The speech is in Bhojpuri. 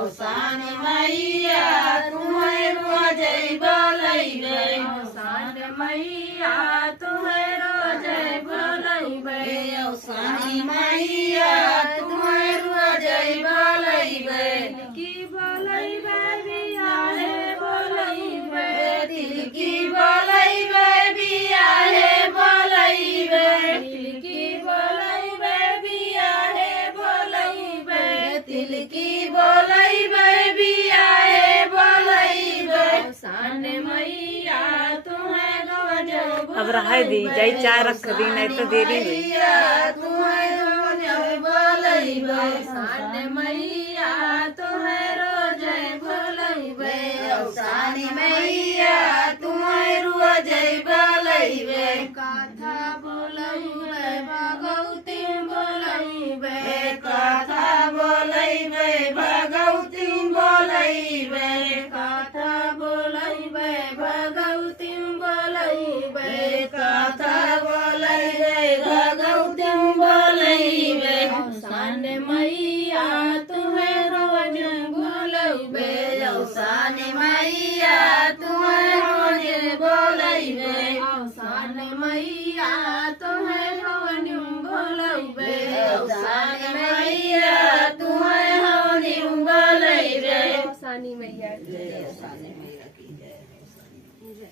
औसानी मैया तुम्हें रोजे बोलैबे औसानी मैया तुम्हें रोजे बोलैबे औसानी मैया तुम्हें रोजे बोलैबे की बोलैबे बियाहे बोलैबे दिल की बोलैबे बियाहे बोलैबे दिल की बोलैबे बियाहे बोलैबे दिल की बोलैबे बियाहे बोलैबे औसानी मैया तुम्हें रोजे अब रहा दी जाई चाय रख दी नहीं तो देरी हुई तुम्हें रोजे बोलैबे औसानी मैया तुम्हें रोजे बोलैबे औसानी मैया तुम्हें रोजे बोलैबे कथा बोलैबे भगवती बोलैबे कथा बोलैबे भगवती बोलैबे कथा बोलैबे भगवती बोलैबे कथा बोलैबे भगवती बोलैबे औसानी मैया तुम्हें रोजे बोलैबे औसानी मैया तुम्हें रोजे बोलैबे औसानी मैया तुम्हें रोजे बोलैबे औसानी मैया तुम्हें रोजे बोलैबे औसानी मैया जय औसानी मैया की जय।